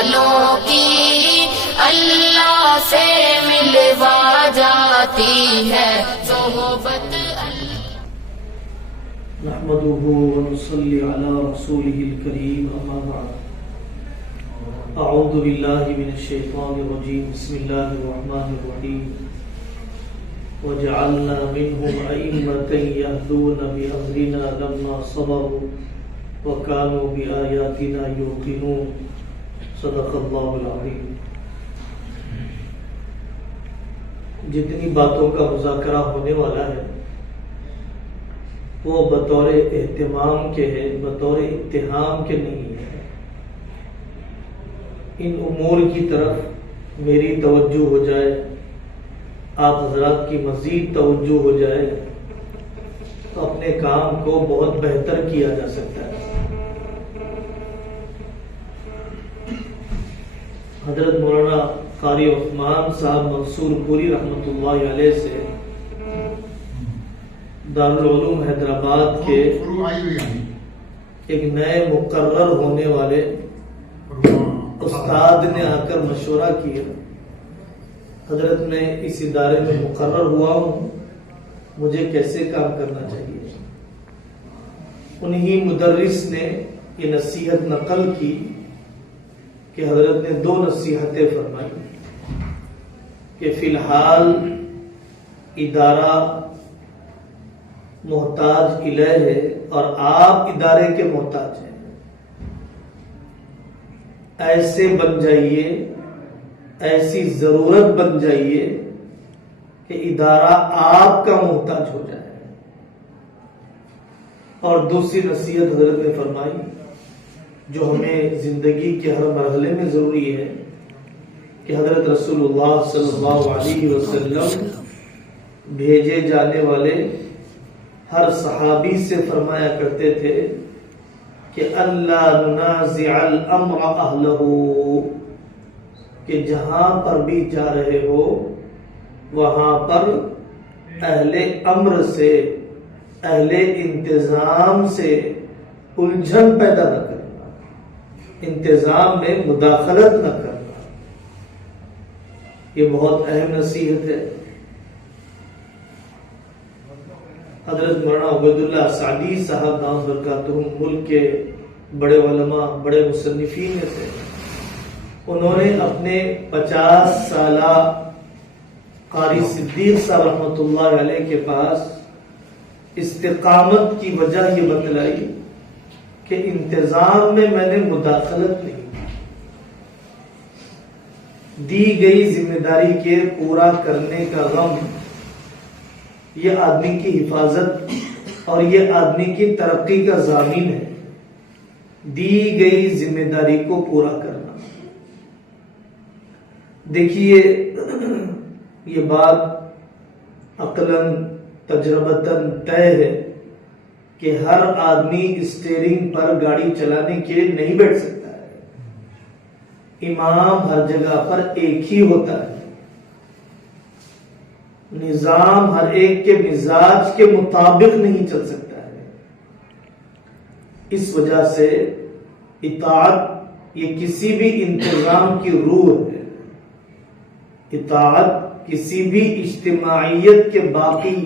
والوں کی اللہ سے ملوا جاتی ہے صحبت نحمده ونصلي على رسوله الكريم أما بعد أعوذ بالله من الشيطان الرجيم بسم الله الرحمن الرحيم وجعلنا منهم أئمة يهدون بأمرنا لما صبروا وكانوا بآياتنا يوقنون صدق الله العظيم. جتنی باتوں کا مذاکرہ ہونے والا ہے وہ بطور اہتمام کے ہے، بطور اتہام کے نہیں ہے. ان امور کی طرف میری توجہ ہو جائے، آپ حضرات کی مزید توجہ ہو جائے تو اپنے کام کو بہت بہتر کیا جا سکتا ہے. حضرت مولانا قاری عثمان صاحب منصور پوری رحمۃ اللہ علیہ سے دارالعلوم حیدرآباد کے ایک نئے مقرر ہونے والے استاد نے آ کر مشورہ کیا. حضرت میں اس ادارے میں مقرر ہوا ہوں، مجھے کیسے کام کرنا چاہیے. انہی مدرس نے یہ نصیحت نقل کی کہ حضرت نے دو نصیحتیں فرمائی کہ فی الحال ادارہ محتاج الیہ ہے اور آپ ادارے کے محتاج ہیں. ایسے بن جائیے، ایسی ضرورت بن جائیے کہ ادارہ آپ کا محتاج ہو جائے. اور دوسری نصیحت حضرت نے فرمائی جو ہمیں زندگی کے ہر مرحلے میں ضروری ہے کہ حضرت رسول اللہ صلی اللہ علیہ وسلم بھیجے جانے والے ہر صحابی سے فرمایا کرتے تھے کہ اللہ ننازع الامر اہلہ، کہ جہاں پر بھی جا رہے ہو وہاں پر اہل امر سے، اہل انتظام سے الجھن پیدا نہ کرنا، انتظام میں مداخلت نہ کرنا. یہ بہت اہم نصیحت ہے. حضرت مولانا عبید اللہ سعدی صاحب دامت برکاتہم ملک کے بڑے علماء، بڑے مصنفین میں سے، انہوں نے اپنے 50 سالہ قاری صدیق صاحب رحمۃ اللہ علیہ کے پاس استقامت کی وجہ یہ بتلائی کہ انتظام میں نے مداخلت نہیں دی گئی ذمہ داری کے پورا کرنے کا غم یہ آدمی کی حفاظت اور یہ آدمی کی ترقی کا ضامن ہے. دی گئی ذمہ داری کو پورا کرنا. دیکھیے یہ بات عقلاً تجربتاً طے ہے کہ ہر آدمی اسٹیئرنگ پر گاڑی چلانے کے لیے نہیں بیٹھ سکتا ہے. امام ہر جگہ پر ایک ہی ہوتا ہے. نظام ہر ایک کے مزاج کے مطابق نہیں چل سکتا ہے. اس وجہ سے اطاعت یہ کسی بھی انتظام کی روح ہے. اطاعت کسی بھی اجتماعیت کے باقی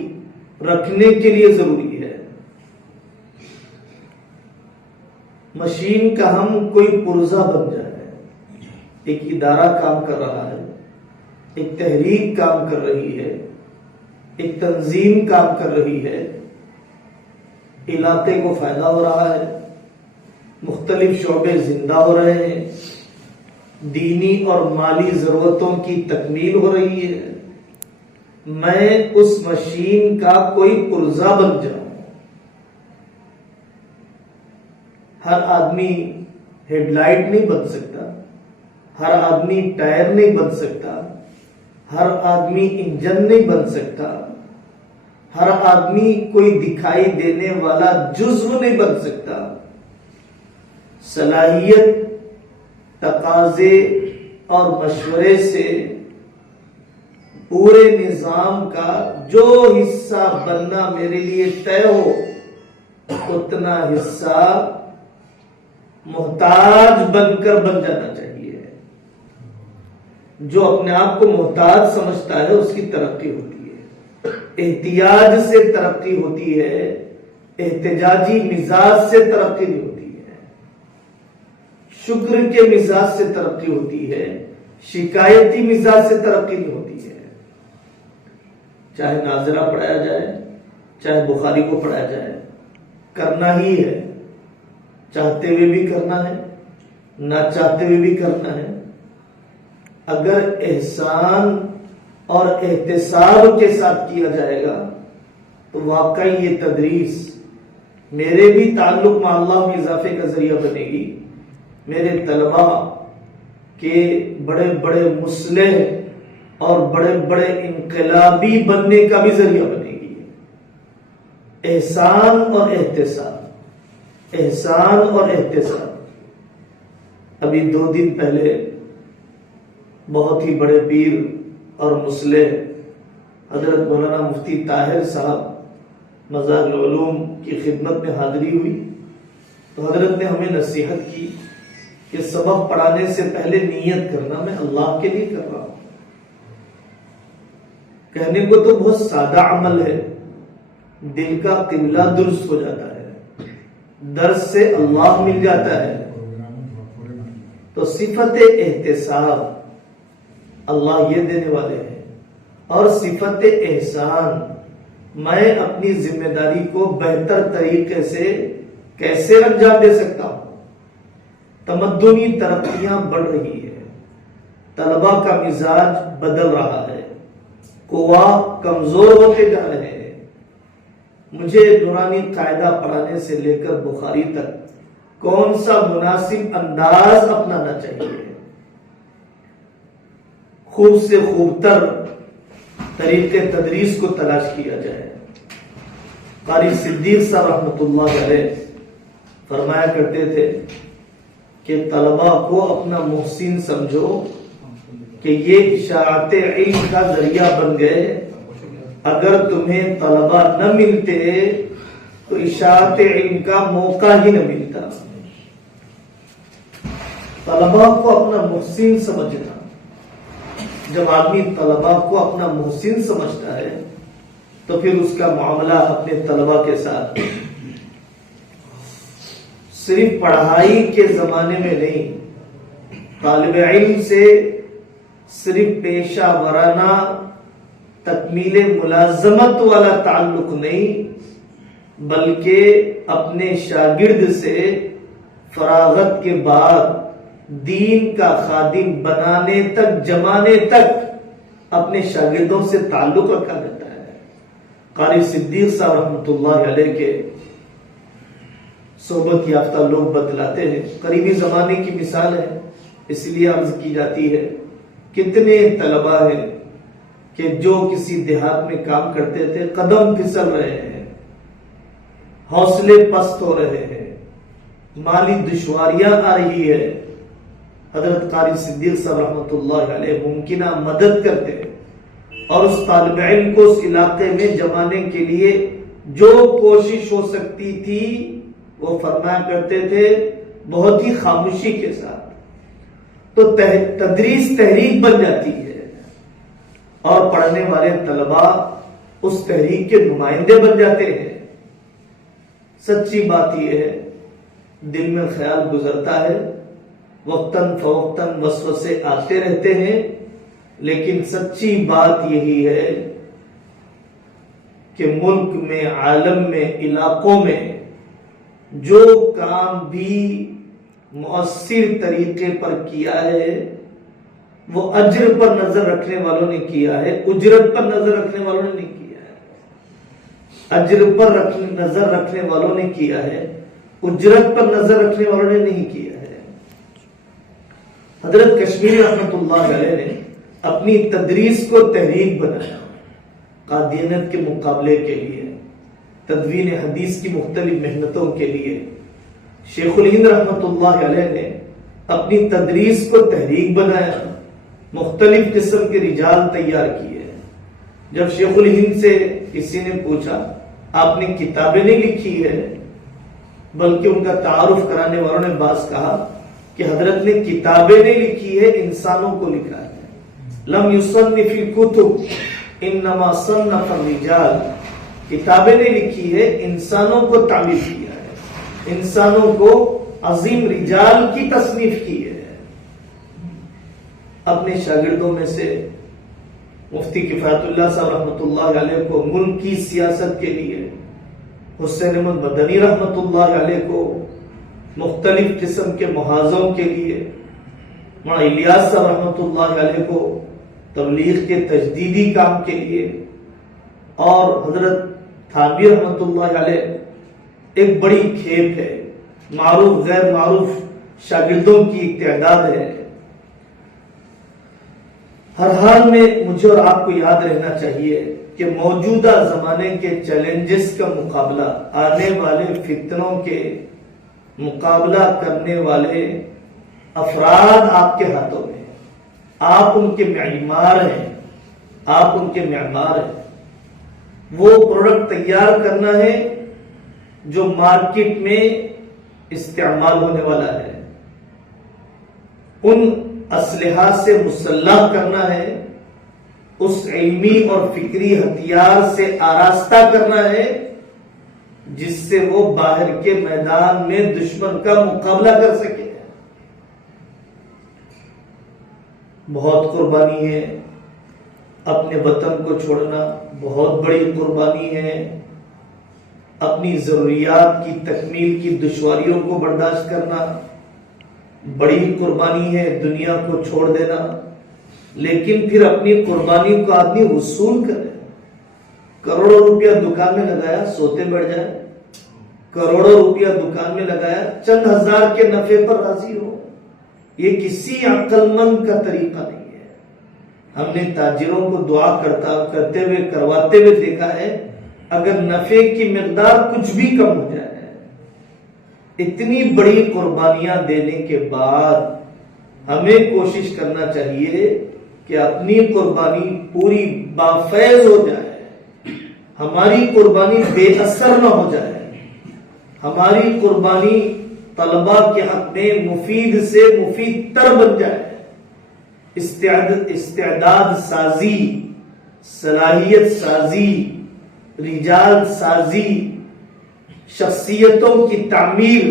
رکھنے کے لیے ضروری ہے. مشین کا ہم کوئی پرزہ بن جائے، ایک ادارہ کام کر رہا ہے، ایک تحریک کام کر رہی ہے، ایک تنظیم کام کر رہی ہے، علاقے کو فائدہ ہو رہا ہے، مختلف شعبے زندہ ہو رہے ہیں، دینی اور مالی ضرورتوں کی تکمیل ہو رہی ہے. میں اس مشین کا کوئی پرزہ بن جاؤں. ہر آدمی ہیڈ لائٹ نہیں بن سکتا، ہر آدمی ٹائر نہیں بن سکتا، ہر آدمی انجن نہیں بن سکتا، ہر آدمی کوئی دکھائی دینے والا جزو نہیں بن سکتا. صلاحیت، تقاضے اور مشورے سے پورے نظام کا جو حصہ بننا میرے لیے طے ہو اتنا حصہ محتاج بن کر بن جانا چاہیے. جو اپنے آپ کو محتاج سمجھتا ہے اس کی ترقی ہوتی ہے، احتیاج سے ترقی ہوتی ہے، احتجاجی مزاج سے ترقی نہیں ہوتی ہے، شکر کے مزاج سے ترقی ہوتی ہے، شکایتی مزاج سے ترقی نہیں ہوتی ہے۔ چاہے ناظرہ پڑھایا جائے، چاہے بخاری کو پڑھایا جائے، کرنا ہی ہے، چاہتے ہوئے بھی کرنا ہے، نہ چاہتے ہوئے بھی کرنا ہے۔ اگر احسان اور احتساب کے ساتھ کیا جائے گا تو واقعی یہ تدریس میرے بھی تعلق مع اللہ میں اضافے کا ذریعہ بنے گی، میرے طلباء کے بڑے بڑے مصلح اور بڑے بڑے انقلابی بننے کا بھی ذریعہ بنے گی۔ احسان اور احتساب، احسان اور احتساب۔ ابھی 2 دن پہلے بہت ہی بڑے پیر اور مصلح حضرت مولانا مفتی طاہر صاحب مظاہر العلوم کی خدمت میں حاضری ہوئی تو حضرت نے ہمیں نصیحت کی کہ سبق پڑھانے سے پہلے نیت کرنا میں اللہ کے لیے کر رہا ہوں۔ کہنے کو تو بہت سادہ عمل ہے، دل کا قبلہ درست ہو جاتا ہے، درس سے اللہ مل جاتا ہے۔ تو صفت احتساب اللہ یہ دینے والے ہیں، اور صفت احسان میں اپنی ذمہ داری کو بہتر طریقے سے کیسے انجام دے سکتا ہوں۔ تمدنی ترقیاں بڑھ رہی ہے، طلباء کا مزاج بدل رہا ہے، قوا کمزور ہوتے جا رہے ہیں۔ مجھے نورانی قاعدہ پڑھانے سے لے کر بخاری تک کون سا مناسب انداز اپنانا چاہیے، خوب سے خوب تر طریقے تدریس کو تلاش کیا جائے۔ قاری صدیق صاحب رحمۃ اللہ علیہ فرمایا کرتے تھے کہ طلباء کو اپنا محسن سمجھو کہ یہ اشاعت علم کا ذریعہ بن گئے، اگر تمہیں طلباء نہ ملتے تو اشاعت علم کا موقع ہی نہ ملتا۔ طلباء کو اپنا محسن سمجھنا، جب آدمی طلباء کو اپنا محسن سمجھتا ہے تو پھر اس کا معاملہ اپنے طلباء کے ساتھ صرف پڑھائی کے زمانے میں نہیں، طالب علم سے صرف پیشہ ورانہ تکمیل ملازمت والا تعلق نہیں، بلکہ اپنے شاگرد سے فراغت کے بعد دین کا خادم بنانے تک، جمانے تک اپنے شاگردوں سے تعلق رکھا جاتا ہے۔ قاری صدیق صاحب رحمۃ اللہ علیہ کے صحبت یافتہ لوگ بتلاتے ہیں، قریبی زمانے کی مثال ہے اس لیے عرض کی جاتی ہے، کتنے طلباء ہیں کہ جو کسی دیہات میں کام کرتے تھے قدم پھسل رہے ہیں، حوصلے پست ہو رہے ہیں، مالی دشواریاں آ رہی ہے، حضرت قاری صدیق صاحب رحمۃ اللہ علیہ ممکنہ مدد کرتے اور اس طالب علم کو اس علاقے میں جمانے کے لیے جو کوشش ہو سکتی تھی وہ فرمایا کرتے تھے، بہت ہی خاموشی کے ساتھ۔ تو تدریس تحریک بن جاتی ہے اور پڑھنے والے طلباء اس تحریک کے نمائندے بن جاتے ہیں۔ سچی بات یہ ہے، دل میں خیال گزرتا ہے، وقتاً فوقتاً وسوسے آتے رہتے ہیں، لیکن سچی بات یہی ہے کہ ملک میں، عالم میں، علاقوں میں جو کام بھی مؤثر طریقے پر کیا ہے وہ اجر پر نظر رکھنے والوں نے کیا ہے، اجرت پر نظر رکھنے والوں نے نہیں کیا ہے۔ اجر پر نظر رکھنے والوں نے کیا ہے، اجرت پر نظر رکھنے والوں نے نہیں کیا ہے۔ حضرت کشمیری رحمۃ اللہ علیہ نے اپنی تدریس کو تحریک بنایا، قادیانیت کے مقابلے کے لیے، تدوین حدیث کی مختلف محنتوں کے لیے۔ شیخ الہند رحمۃ اللہ علیہ نے اپنی تدریس کو تحریک بنایا، مختلف قسم کے رجال تیار کیے۔ جب شیخ الہند سے کسی نے پوچھا آپ نے کتابیں نہیں لکھی ہے، بلکہ ان کا تعارف کرانے والوں نے بعض کہا کہ حضرت نے کتابیں نہیں لکھی ہے، انسانوں کو لکھا ہے۔ لم يصنف الكتب انما صنف الرجال، کتابیں نے لکھی ہے، انسانوں کو تعمیر کیا ہے، انسانوں کو عظیم رجال کی تصنیف کی ہے۔ اپنے شاگردوں میں سے مفتی کفایت اللہ صاحب رحمۃ اللہ علیہ کو ملک کی سیاست کے لیے، حسین احمد مدنی رحمۃ اللہ علیہ کو مختلف قسم کے محاذوں کے لیے، مولانا الیاس صاحب رحمۃ اللہ علیہ کو تبلیغ کے تجدیدی کام کے لیے، اور حضرت تھانوی رحمۃ اللہ علیہ ایک بڑی کھیپ ہے، معروف غیر معروف شاگردوں کی ایک تعداد ہے۔ ہر حال میں مجھے اور آپ کو یاد رہنا چاہیے کہ موجودہ زمانے کے چیلنجز کا مقابلہ، آنے والے فتنوں کے مقابلہ کرنے والے افراد آپ کے ہاتھوں میں ہیں، آپ ان کے معمار ہیں، آپ ان کے معمار ہیں۔ وہ پروڈکٹ تیار کرنا ہے جو مارکیٹ میں استعمال ہونے والا ہے، ان اسلحہ سے مسلح کرنا ہے، اس علمی اور فکری ہتھیار سے آراستہ کرنا ہے جس سے وہ باہر کے میدان میں دشمن کا مقابلہ کر سکے۔ بہت قربانی ہے، اپنے وطن کو چھوڑنا بہت بڑی قربانی ہے، اپنی ضروریات کی تکمیل کی دشواریوں کو برداشت کرنا بڑی قربانی ہے، دنیا کو چھوڑ دینا، لیکن پھر اپنی قربانی کو آدمی وصول کرے۔ کروڑوں روپیہ دکان میں لگایا، سوتے بیٹھ جائے، کروڑوں روپیہ دکان میں لگایا، چند ہزار کے نفع پر راضی ہو، یہ کسی عقل مند کا طریقہ نہیں ہے۔ ہم نے تاجروں کو دعا کرتے ہوئے کرواتے ہوئے دیکھا ہے، اگر نفع کی مقدار کچھ بھی کم ہو جائے، اتنی بڑی قربانیاں دینے کے بعد ہمیں کوشش کرنا چاہیے کہ اپنی قربانی پوری بافیض ہو جائے، ہماری قربانی بے اثر نہ ہو جائے، ہماری قربانی طلباء کے حق میں مفید سے مفید تر بن جائے۔ استعداد سازی، صلاحیت سازی، رجال سازی، شخصیتوں کی تعمیر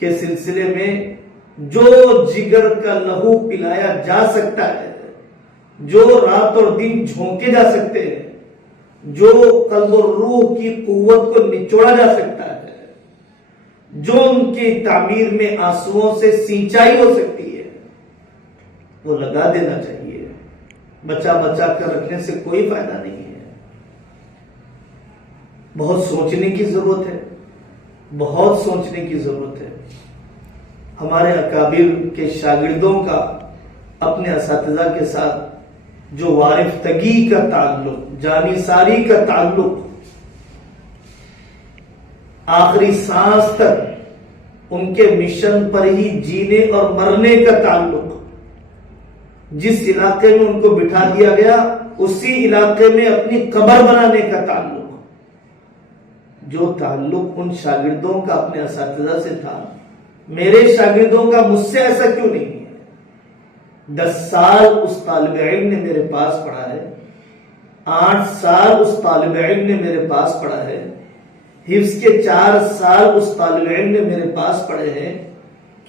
کے سلسلے میں جو جگر کا لہو پلایا جا سکتا ہے، جو رات اور دن جھونکے جا سکتے ہیں، جو قلب اور روح کی قوت کو نچوڑا جا سکتا ہے، جو ان کی تعمیر میں آنسوؤں سے سینچائی ہو سکتی ہے، وہ لگا دینا چاہیے۔ بچا بچا کر رکھنے سے کوئی فائدہ نہیں ہے۔ بہت سوچنے کی ضرورت ہے، بہت سوچنے کی ضرورت ہے۔ ہمارے اکابر کے شاگردوں کا اپنے اساتذہ کے ساتھ جو وارفتگی کا تعلق، جانثاری کا تعلق، آخری سانس تک ان کے مشن پر ہی جینے اور مرنے کا تعلق، جس علاقے میں ان کو بٹھا دیا گیا اسی علاقے میں اپنی قبر بنانے کا تعلق، جو تعلق ان شاگردوں کا اپنے اساتذہ سے تھا، میرے شاگردوں کا مجھ سے ایسا کیوں نہیں ہے؟ 10 سال اس طالب علم نے میرے پاس پڑھا ہے، 8 سال اس طالب علم نے میرے پاس پڑھا ہے، حفظ کے 4 سال اس طالب علم نے میرے پاس پڑھے ہیں،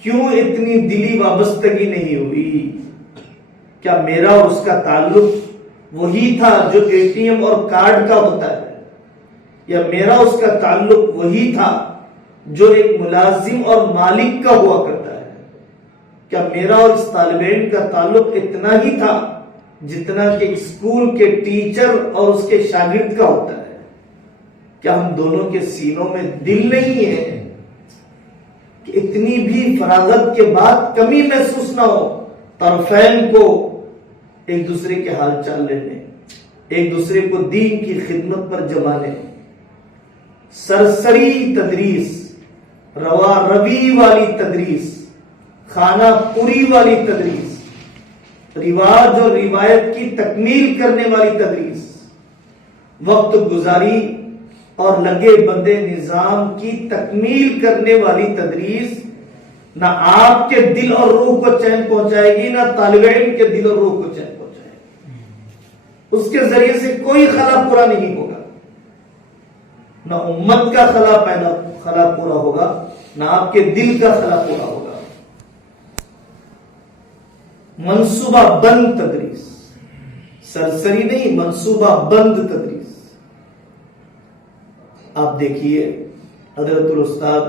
کیوں اتنی دلی وابستگی نہیں ہوئی؟ کیا میرا اور اس کا تعلق وہی تھا جو ATM اور کارڈ کا ہوتا ہے، یا میرا اس کا تعلق وہی تھا جو ایک ملازم اور مالک کا ہوا کرتا ہے؟ کیا میرا اور اس طالب علم کا تعلق اتنا ہی تھا جتنا کہ اسکول کے ٹیچر اور اس کے شاگرد کا ہوتا ہے؟ کیا ہم دونوں کے سینوں میں دل نہیں ہے کہ اتنی بھی فراغت کے بعد کمی محسوس نہ ہو، طرفین کو ایک دوسرے کے حال چال لینے، ایک دوسرے کو دین کی خدمت پر جمانے، سرسری تدریس، روا روی والی تدریس، خانہ پوری والی تدریس، رواج اور روایت کی تکمیل کرنے والی تدریس، وقت گزاری اور لگے بندے نظام کی تکمیل کرنے والی تدریس نہ آپ کے دل اور روح کو چین پہنچائے گی، نہ طالب علم کے دل اور روح کو چین پہنچائے گی۔ اس کے ذریعے سے کوئی خلا پورا نہیں ہوگا، نہ امت کا خلا پورا ہوگا، نہ آپ کے دل کا خلا پورا ہوگا۔ منصوبہ بند تدریس، سرسری نہیں، منصوبہ بند تدریس۔ آپ دیکھیے حضرت الاستاذ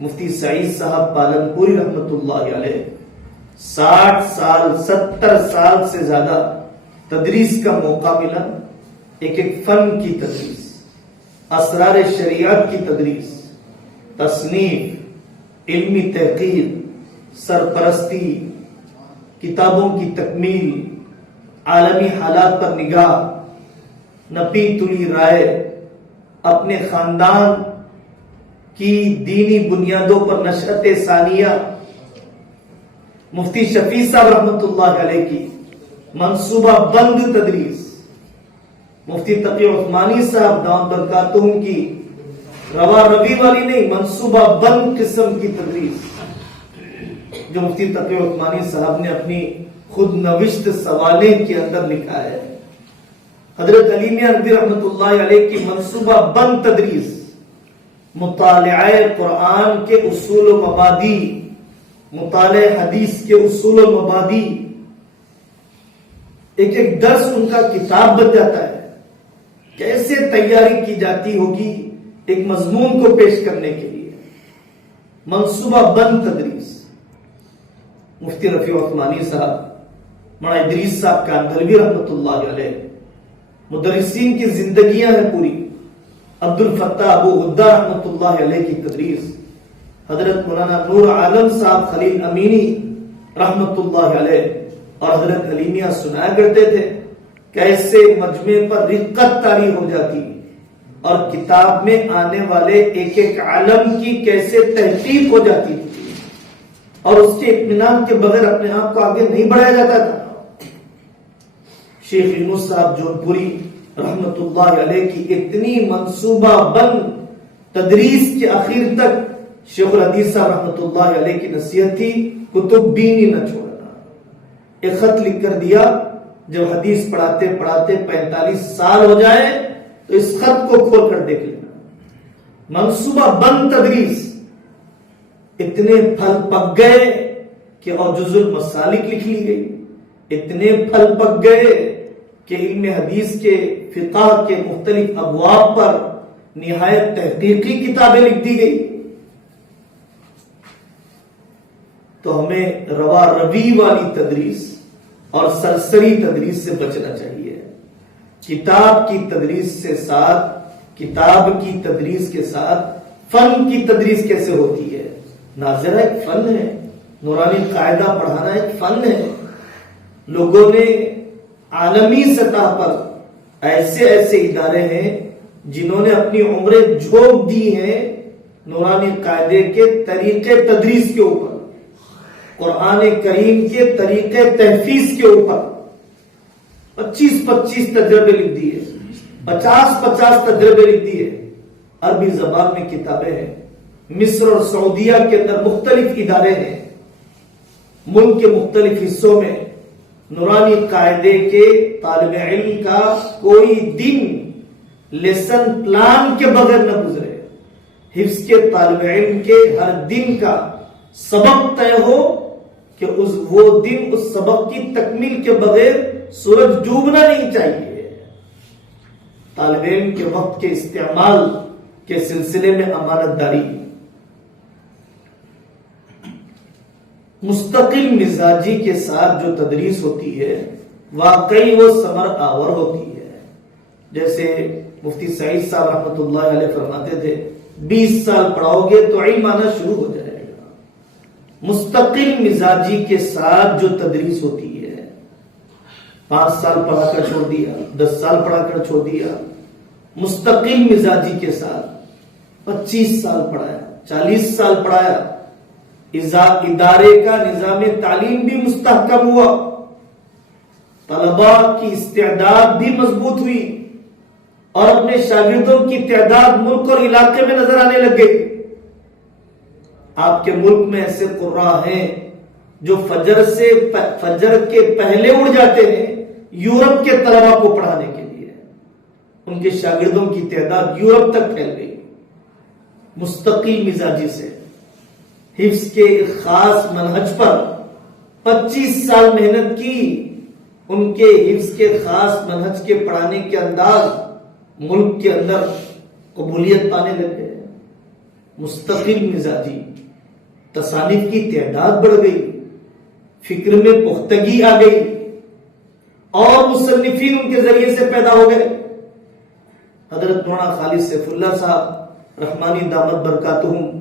مفتی سعید صاحب پالنپوری رحمت اللہ علیہ 60 سال 70 سال سے زیادہ تدریس کا موقع ملا، ایک فن کی تدریس، اسرار شریعت کی تدریس، تصنیف، علمی تحقیق، سرپرستی، کتابوں کی تکمیل، عالمی حالات پر نگاہ، نپی تلی رائے، اپنے خاندان کی دینی بنیادوں پر نشأت ثانیہ، مفتی شفیع صاحب رحمت اللہ علیہ کی منصوبہ بند تدریس، مفتی تقی عثمانی صاحب دامت برکاتہم کی روا روی والی نہیں، منصوبہ بند قسم کی تدریس جو مفتی تقی عثمانی صاحب نے اپنی خود نوشت سوالے کے اندر لکھا ہے۔ حضرت علی میاں ندوی رحمت اللہ علیہ کی منصوبہ بند تدریس، مطالعہ قرآن کے اصول و مبادی، مطالعہ حدیث کے اصول و مبادی، ایک ایک درس ان کا کتاب بن جاتا ہے۔ کیسے تیاری کی جاتی ہوگی ایک مضمون کو پیش کرنے کے لیے؟ منصوبہ بند تدریس۔ مفتی رفیع عثمانی صاحب، مولانا ادریس صاحب کاندھلوی رحمت اللہ علیہ، مدرسین کی زندگیاں ہیں پوری۔ عبد الفتاح ابو غدہ رحمت اللہ علیہ کی تدریس، حضرت مولانا نور عالم صاحب خلیل امینی رحمت اللہ علیہ، اور حضرت علی میاں سنایا کرتے تھے کیسے مجمع پر رقت طاری ہو جاتی اور کتاب میں آنے والے ایک ایک عالم کی کیسے تحقیق ہو جاتی تھی، اور اس کے اطمینان کے بغیر اپنے آپ کو آگے نہیں بڑھایا جاتا تھا۔ شیخ یونس صاحب جون پوری رحمت اللہ علیہ کی اتنی منصوبہ بند تدریس کے اخیر تک شیخ الحدیث صاحب رحمت اللہ علیہ کی نصیحت تھی، کتب بینی نہ چھوڑنا۔ ایک خط لکھ کر دیا، جب حدیث پڑھاتے پڑھاتے 45 سال ہو جائے تو اس خط کو کھول کر دیکھ لینا۔ منصوبہ بند تدریس، اتنے پھل پک گئے کہ اور جز المسالک لکھ لی گئی، اتنے پھل پک گئے کہ علم حدیث کے فقہ کے مختلف ابواب پر نہایت تحقیقی کتابیں لکھ دی گئی۔ تو ہمیں روا روی والی تدریس اور سرسری تدریس سے بچنا چاہیے۔ کتاب کی تدریس سے ساتھ، کتاب کی تدریس کے ساتھ فن کی تدریس کیسے ہوتی ہے؟ ناظرہ ایک فن ہے، نورانی قاعدہ پڑھانا ایک فن ہے۔ لوگوں نے عالمی سطح پر ایسے ایسے ادارے ہیں جنہوں نے اپنی عمریں جھونک دی ہیں نورانی قاعدے کے طریقے تدریس کے اوپر، قرآن کریم کے طریقے تحفیظ کے اوپر 25 تجربے لکھ دیے، 50 تجربے لکھ دیے۔ عربی زبان میں کتابیں ہیں، مصر اور سعودیہ کے اندر مختلف ادارے ہیں، ملک کے مختلف حصوں میں نورانی قاعدے کے طالب علم کا کوئی دن لیسن پلان کے بغیر نہ گزرے، حفظ کے طالب علم کے ہر دن کا سبق طے ہو کہ وہ دن اس سبق کی تکمیل کے بغیر سورج ڈوبنا نہیں چاہیے۔ طالب علم کے وقت کے استعمال کے سلسلے میں امانت داری، مستقل مزاجی کے ساتھ جو تدریس ہوتی ہے واقعی وہ ثمر آور ہوتی ہے۔ جیسے مفتی سعید صاحب رحمت اللہ علیہ فرماتے تھے 20 سال پڑھاؤ گے تو علم آنا شروع ہو جائے گا۔ مستقل مزاجی کے ساتھ جو تدریس ہوتی ہے، 5 سال پڑھا کر چھوڑ دیا، 10 سال پڑھا کر چھوڑ دیا، مستقل مزاجی کے ساتھ 25 سال پڑھایا، 40 سال پڑھایا، ادارے کا نظام تعلیم بھی مستحکم ہوا، طلباء کی استعداد بھی مضبوط ہوئی، اور اپنے شاگردوں کی تعداد ملک اور علاقے میں نظر آنے لگ گئی۔ آپ کے ملک میں ایسے قراء ہیں جو فجر کے پہلے اڑ جاتے ہیں یورپ کے طلبا کو پڑھانے کے لیے، ان کے شاگردوں کی تعداد یورپ تک پھیل گئی، مستقل مزاجی سے حفظ کے ایک خاص منہج پر 25 سال محنت کی، ان کے حفظ کے خاص منہج کے پڑھانے کے انداز ملک کے اندر قبولیت پانے لگ گئے، مستقل مزاجی، تصانیف کی تعداد بڑھ گئی، فکر میں پختگی آ گئی، اور مصنفین ان کے ذریعے سے پیدا ہو گئے۔ حضرت مولانا خالد سیف اللہ صاحب رحمانی دامت برکاتہم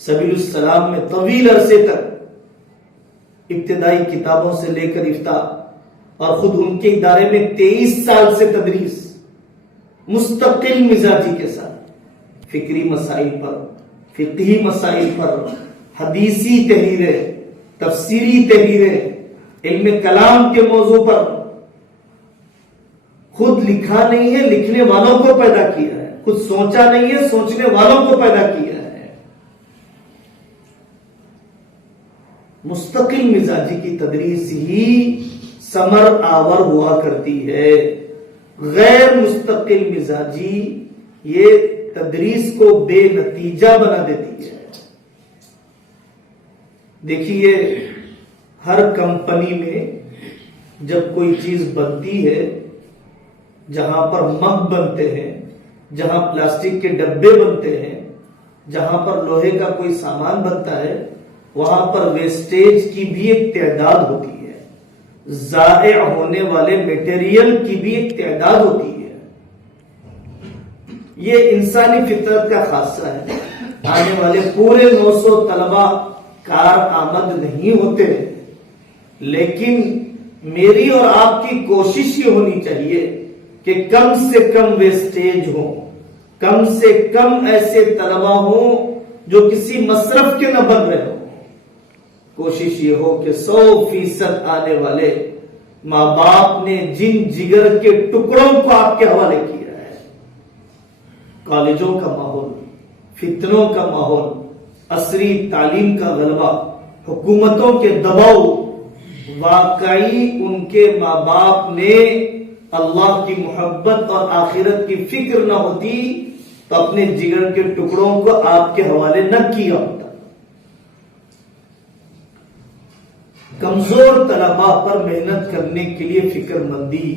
سبیل السلام میں طویل عرصے تک ابتدائی کتابوں سے لے کر افتاء، اور خود ان کے ادارے میں 23 سال سے تدریس، مستقل مزاجی کے ساتھ فکری مسائل پر، فقہی مسائل پر، حدیثی تحریریں، تفسیری تحریریں، علم کلام کے موضوع پر، خود لکھا نہیں ہے، لکھنے والوں کو پیدا کیا ہے، خود سوچا نہیں ہے، سوچنے والوں کو پیدا کیا ہے۔ مستقل مزاجی کی تدریس ہی ثمر آور ہوا کرتی ہے، غیر مستقل مزاجی یہ تدریس کو بے نتیجہ بنا دیتی ہے۔ دیکھیے، ہر کمپنی میں جب کوئی چیز بنتی ہے، جہاں پر مگ بنتے ہیں، جہاں پلاسٹک کے ڈبے بنتے ہیں، جہاں پر لوہے کا کوئی سامان بنتا ہے، وہاں پر ویسٹیج کی بھی ایک تعداد ہوتی ہے، ضائع ہونے والے میٹیریل کی بھی ایک تعداد ہوتی ہے۔ یہ انسانی فطرت کا خاصہ ہے۔ آنے والے پورے 900 طلبہ کار آمد نہیں ہوتے، لیکن میری اور آپ کی کوشش یہ ہونی چاہیے کہ کم سے کم ویسٹیج ہو، کم سے کم ایسے طلبہ ہوں جو کسی مصرف کے نہ بن رہے ہوں۔ کوشش یہ ہو کہ 100% آنے والے ماں باپ نے جن جگر کے ٹکڑوں کو آپ کے حوالے کیا ہے، کالجوں کا ماحول، فتنوں کا ماحول، عصری تعلیم کا غلبہ، حکومتوں کے دباؤ، واقعی ان کے ماں باپ نے اللہ کی محبت اور آخرت کی فکر نہ ہوتی تو اپنے جگر کے ٹکڑوں کو آپ کے حوالے نہ کیا ہوتا۔ کمزور طلباء پر محنت کرنے کے لیے فکر مندی،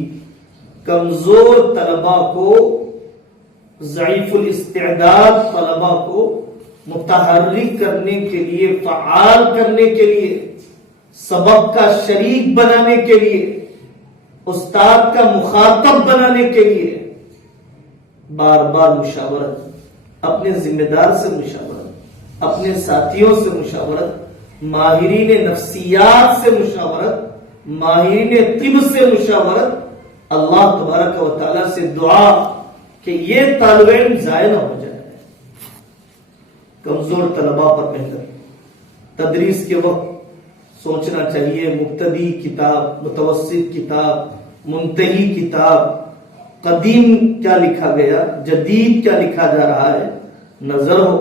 کمزور طلباء کو، ضعیف الاستعداد طلباء کو متحرک کرنے کے لیے، فعال کرنے کے لیے، سبق کا شریک بنانے کے لیے، استاد کا مخاطب بنانے کے لیے بار بار مشاورت، اپنے ذمہ دار سے مشاورت، اپنے ساتھیوں سے مشاورت، ماہرین نفسیات سے مشاورت، ماہرین طب سے مشاورت، اللہ تبارک و تعالیٰ سے دعا کہ یہ طالب علم ضائع نہ ہو جائے۔ کمزور طلباء پر محنت، تدریس کے وقت سوچنا چاہیے مبتدی کتاب، متوسط کتاب، منتہی کتاب، قدیم کیا لکھا گیا، جدید کیا لکھا جا رہا ہے، نظر ہو۔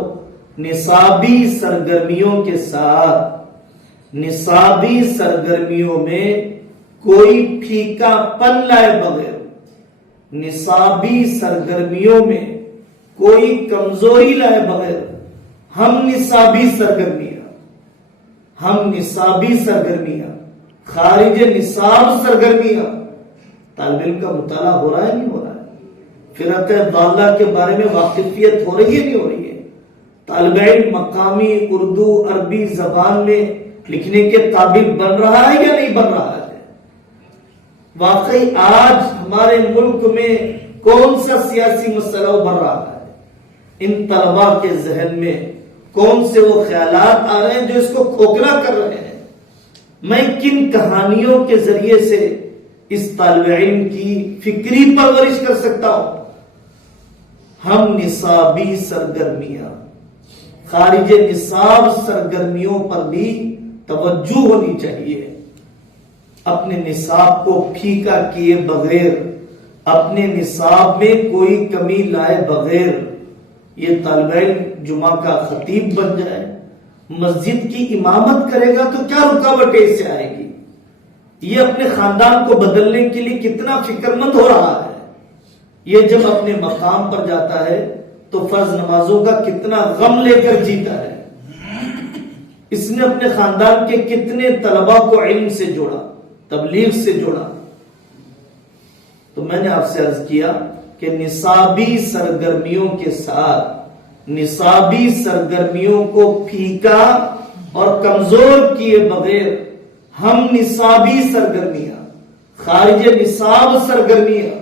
نصابی سرگرمیوں کے ساتھ، نصابی سرگرمیوں میں کوئی پھیکا پن لائے بغیر، نصابی سرگرمیوں میں کوئی کمزوری لائے بغیر ہم نصابی سرگرمیاں، خارج نصاب سرگرمیاں، طالب علم کا مطالعہ ہو رہا ہے نہیں ہو رہا ہے، فرق ضالہ کے بارے میں واقفیت ہو رہی ہے نہیں ہو رہی ہے، طالب علم مقامی اردو عربی زبان میں لکھنے کے قابل بن رہا ہے یا نہیں بن رہا ہے؟ واقعی آج ہمارے ملک میں کون سا سیاسی مسئلہ ابھر رہا ہے؟ ان طلباء کے ذہن میں کون سے وہ خیالات آ رہے ہیں جو اس کو کھوکھلا کر رہے ہیں؟ میں کن کہانیوں کے ذریعے سے اس طالب علم کی فکری پرورش کر سکتا ہوں؟ ہم نصابی سرگرمیاں، خارج نصاب سرگرمیوں پر بھی توجہ ہونی چاہیے۔ اپنے نصاب کو پھیکا کیے بغیر، اپنے نصاب میں کوئی کمی لائے بغیر یہ طالب علم جمعہ کا خطیب بن جائے، مسجد کی امامت کرے گا تو کیا رکاوٹ اس سے آئے گی؟ یہ اپنے خاندان کو بدلنے کے لیے کتنا فکر مند ہو رہا ہے. یہ جب اپنے مقام پر جاتا ہے تو فرض نمازوں کا کتنا غم لے کر جیتا ہے. اس نے اپنے خاندان کے کتنے طلباء کو علم سے جوڑا، تبلیغ سے جوڑا. تو میں نے آپ سے عرض کیا کہ نصابی سرگرمیوں کے ساتھ نصابی سرگرمیوں کو پھیکا اور کمزور کیے بغیر ہم نصابی سرگرمیاں، خارج نصاب سرگرمیاں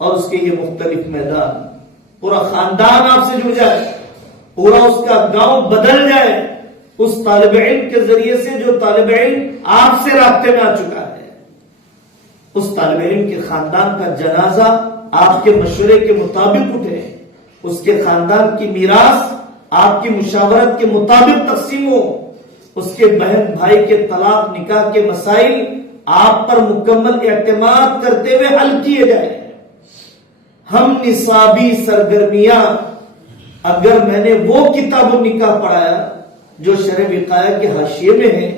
اور اس کے یہ مختلف میدان، پورا خاندان آپ سے جڑ جائے، پورا اس کا گاؤں بدل جائے اس طالب علم کے ذریعے سے جو طالب علم آپ سے رابطے میں آ چکا ہے. اس طالب علم کے خاندان کا جنازہ آپ کے مشورے کے مطابق اٹھے، اس کے خاندان کی میراث آپ کی مشاورت کے مطابق تقسیم ہو، اس کے بہن بھائی کے طلاق نکاح کے مسائل آپ پر مکمل اعتماد کرتے ہوئے حل کیے جائیں. ہم نصابی سرگرمیاں، اگر میں نے وہ کتاب النکاح پڑھایا جو شرح وقایہ کے حاشیے میں ہے،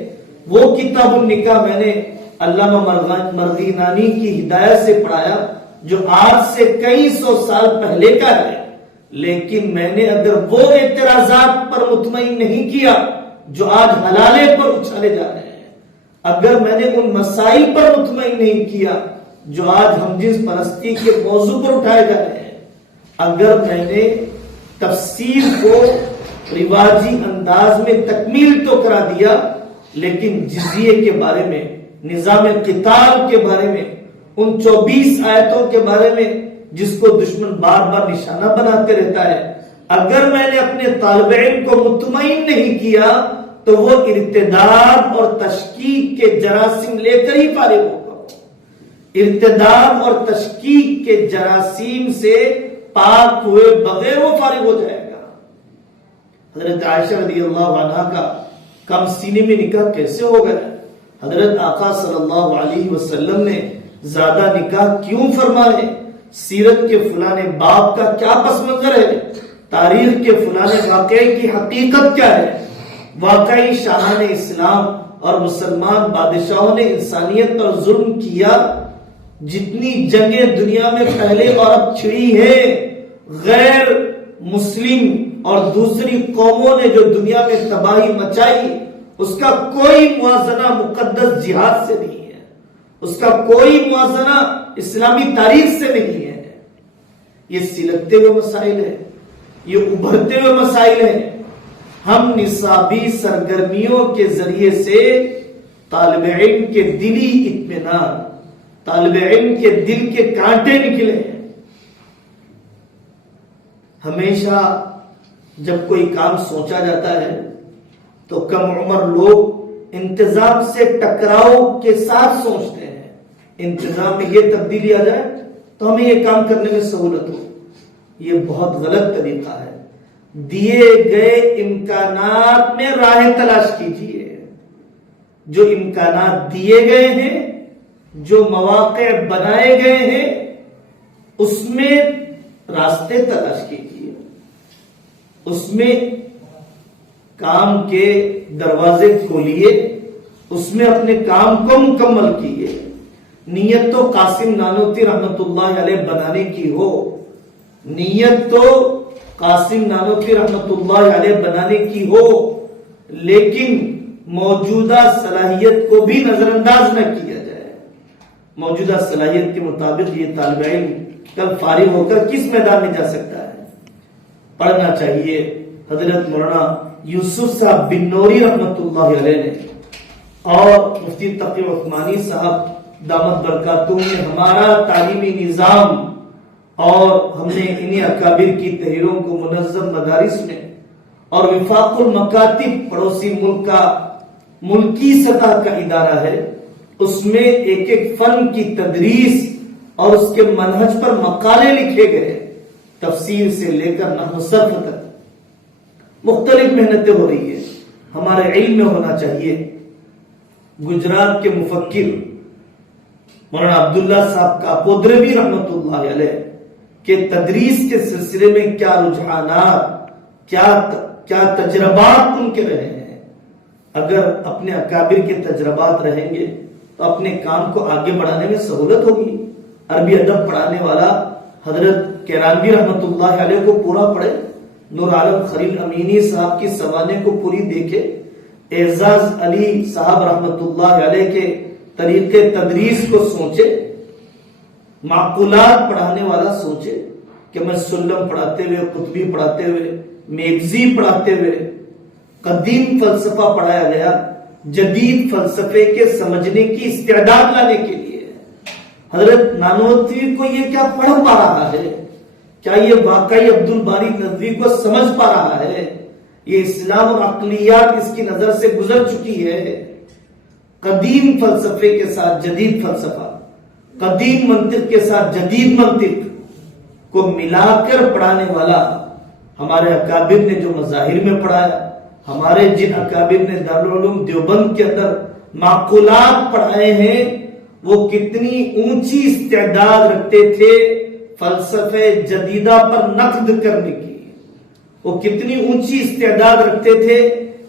وہ کتاب النکاح میں نے علامہ مرغینانی کی ہدایت سے پڑھایا جو آج سے کئی سو سال پہلے کا ہے، لیکن میں نے اگر وہ اعتراضات پر مطمئن نہیں کیا جو آج حلالے پر اچھالے جا رہے ہیں، اگر میں نے ان مسائل پر مطمئن نہیں کیا جو آج ہم جنس پرستی کے موضوع پر اٹھائے جا رہے ہیں، اگر میں نے تفسیر کو رواجی انداز میں تکمیل تو کرا دیا لیکن جزیے کے بارے میں، نظام قتال کے بارے میں، ان 24 آیتوں کے بارے میں جس کو دشمن بار بار نشانہ بناتے رہتا ہے، اگر میں نے اپنے طالب علم کو مطمئن نہیں کیا تو وہ ارتداد اور تشکیک کے جراثیم لے کر ہی فارغ ہوگا. ارتداد اور تشکیک کے جراثیم سے پاک ہوئے بغیر وہ فارغ ہو جائے گا. حضرت عائشہ رضی اللہ عنہا کا کم سینے میں نکاح کیسے ہو گیا؟ حضرت آقا صلی اللہ علیہ وسلم نے زیادہ نکاح کیوں فرمائے؟ سیرت کے فلانے باب کا کیا پس منظر ہے؟ تاریخ کے فلانے واقعے کی حقیقت کیا ہے؟ واقعی شاہان اسلام اور مسلمان بادشاہوں نے انسانیت پر ظلم کیا، جتنی جنگیں دنیا میں پہلے اور اب چھڑی ہیں، غیر مسلم اور دوسری قوموں نے جو دنیا میں تباہی مچائی، اس کا کوئی موازنہ مقدس جہاد سے نہیں ہے، اس کا کوئی موازنہ اسلامی تاریخ سے نہیں ہے. یہ سلگتے ہوئے مسائل ہیں، یہ ابھرتے ہوئے مسائل ہیں. ہم نصابی سرگرمیوں کے ذریعے سے طالب علم کے دلی اطمینان، طالب علم کے دل کے کانٹے نکلے ہیں. ہمیشہ جب کوئی کام سوچا جاتا ہے تو کم عمر لوگ انتظام سے ٹکراؤ کے ساتھ سوچتے ہیں. انتظام میں یہ تبدیلی آ جائے تو ہمیں یہ کام کرنے میں سہولت ہو. یہ بہت غلط طریقہ ہے. دیے گئے امکانات میں راہ تلاش کیجیے. جو امکانات دیے گئے ہیں، جو مواقع بنائے گئے ہیں، اس میں راستے تلاش کیجیے، اس میں کام کے دروازے کھولیے، اس میں اپنے کام کو مکمل کیے. نیت تو قاسم نانوتوی رحمت اللہ علیہ بنانے کی ہو، نیت تو قاسم نانوتوی رحمت اللہ علیہ بنانے کی ہو، لیکن موجودہ صلاحیت کو بھی نظر انداز نہ کیا جائے. موجودہ صلاحیت کے مطابق یہ طالب علم کل فارغ ہو کر کس میدان میں جا سکتا ہے؟ پڑھنا چاہیے. حضرت مولانا یوسف صاحب بن نوری رحمت اللہ علیہ نے اور مفتی تقی عثمانی صاحب دامت برکاتہم نے ہمارا تعلیمی نظام اور ہم نے انہیں اکابر کی تحریروں کو منظم مدارس میں اور وفاق المکاتب پڑوسی ملک کا ملکی سطح کا ادارہ ہے، اس میں ایک ایک فن کی تدریس اور اس کے منہج پر مقالے لکھے گئے. تفسیر سے لے کر نحو صرف تک مختلف محنتیں ہو رہی ہیں. ہمارے علم میں ہونا چاہیے. گجرات کے مفکر مولانا عبداللہ صاحب کاپودروی رحمت اللہ علیہ کہ تدریس کے سلسلے میں کیا رجحانات، کیا تجربات ان کے رہے ہیں. اگر اپنے اکابر کے تجربات رہیں گے تو اپنے کام کو آگے بڑھانے میں سہولت ہوگی. عربی ادب پڑھانے والا حضرت کیرانوی رحمت اللہ علیہ کو پورا پڑھے, نور عالم خلیل امینی صاحب کی سوانح کو پوری دیکھے, اعزاز علی صاحب رحمت اللہ علیہ کے طریقے تدریس کو سوچے, معقولات پڑھانے والا سوچے کہ میں سلم پڑھاتے ہوئے, قطبی پڑھاتے ہوئے, میگزی پڑھاتے ہوئے, قدیم فلسفہ پڑھایا گیا, جدید فلسفے کے سمجھنے کی استعداد لانے کے لیے حضرت نانوتوی کو یہ کیا پڑھ پا رہا ہے؟ کیا یہ واقعی عبد الباری ندوی کو سمجھ پا رہا ہے؟ یہ اسلام اور عقلیات اس کی نظر سے گزر چکی ہے. قدیم فلسفے کے ساتھ جدید فلسفہ, قدیم منطق کے ساتھ جدید منطق کو ملا کر پڑھانے والا ہمارے اکابر نے جو مظاہر میں پڑھایا, ہمارے جن اکابر نے دارالعلوم دیوبند کے اندر معقولات پڑھائے ہیں, وہ کتنی اونچی استعداد رکھتے تھے فلسفے جدیدہ پر نقد کرنے کی, وہ کتنی اونچی استعداد رکھتے تھے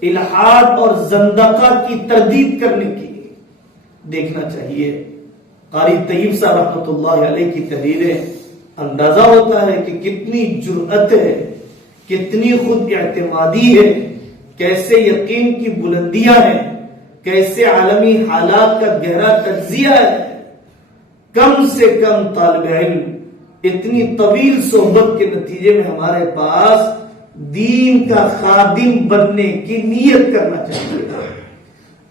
الحاد اور زندقہ کی تردید کرنے کی. دیکھنا چاہیے قاری طیب صاحب رحمۃ اللہ علیہ کی تحریریں, اندازہ ہوتا ہے کہ کتنی جرأت ہے, کتنی خود اعتمادی ہے, کیسے یقین کی بلندیاں ہیں, کیسے عالمی حالات کا گہرا تجزیہ ہے. کم سے کم طالب علم اتنی طویل صحبت کے نتیجے میں ہمارے پاس دین کا خادم بننے کی نیت کرنا چاہیے.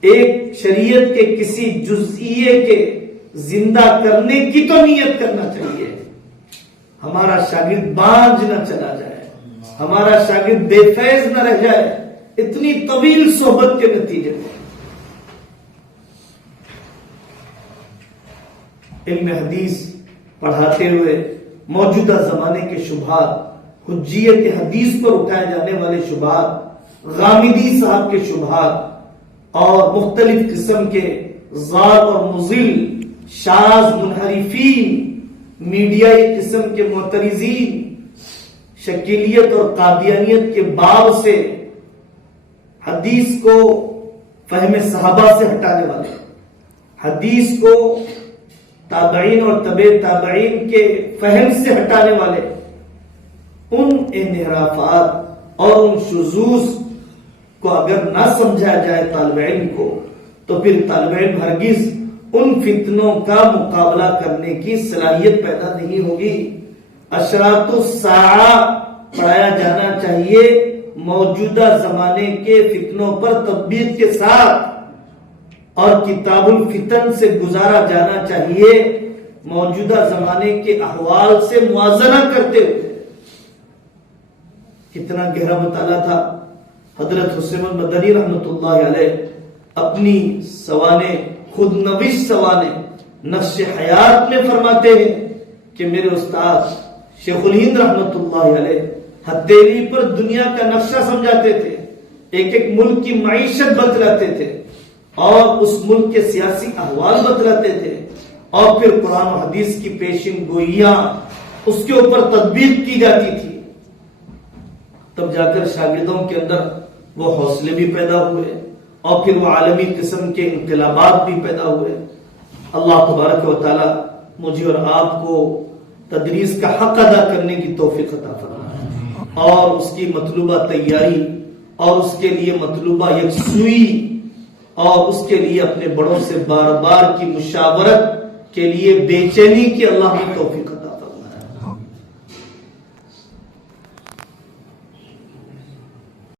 ایک شریعت کے کسی جزئیے کے زندہ کرنے کی تو نیت کرنا چاہیے. ہمارا شاگرد بانجھ نہ چلا جائے, ہمارا شاگرد بے فیض نہ رہ جائے اتنی طویل صحبت کے نتیجے میں. علم حدیث پڑھاتے ہوئے موجودہ زمانے کے شبہات, حجیت حدیث پر اٹھائے جانے والے شبہات, غامدی صاحب کے شبہات اور مختلف قسم کے ضال اور مضل شاذ منحرفین, میڈیائی قسم کے معترضین, شکیلیت اور قادیانیت کے باب سے حدیث کو فہم صحابہ سے ہٹانے والے, حدیث کو تابعین اور تبع تابعین کے فہم سے ہٹانے والے, ان انحرافات اور ان شذوذ کو اگر نہ سمجھا جائے طالب علم کو, تو پھر طالب علم ہرگز ان فتنوں کا مقابلہ کرنے کی صلاحیت پیدا نہیں ہوگی. اشراط الساعہ پڑھایا جانا چاہیے موجودہ زمانے کے فتنوں پر تطبیق کے ساتھ, اور کتاب الفتن سے گزارا جانا چاہیے موجودہ زمانے کے احوال سے موازنہ کرتے ہوئے. کتنا گہرا مطالعہ تھا. حضرت حسین مدنی رحمت اللہ علیہ اپنی سوانح, خود نوش سوانح نقش حیات میں فرماتے ہیں کہ میرے استاد شیخ الہند رحمت اللہ علیہ ہتھیلی پر دنیا کا نقشہ سمجھاتے تھے, ایک ایک ملک کی معیشت بتلاتے تھے اور اس ملک کے سیاسی احوال بتلاتے تھے, اور پھر قرآن و حدیث کی پیشن گوئیاں اس کے اوپر تطبیق کی جاتی تھی. تب جا کر شاگردوں کے اندر وہ حوصلے بھی پیدا ہوئے اور پھر وہ عالمی قسم کے انقلابات بھی پیدا ہوئے. اللہ تبارک و تعالی مجھے اور آپ کو تدریس کا حق ادا کرنے کی توفیق عطا فرمائے, اور اس کی مطلوبہ تیاری اور اس کے لیے مطلوبہ یکسوئی اور اس کے لیے اپنے بڑوں سے بار بار کی مشاورت کے لیے بے چینی کی اللہ کی توفیق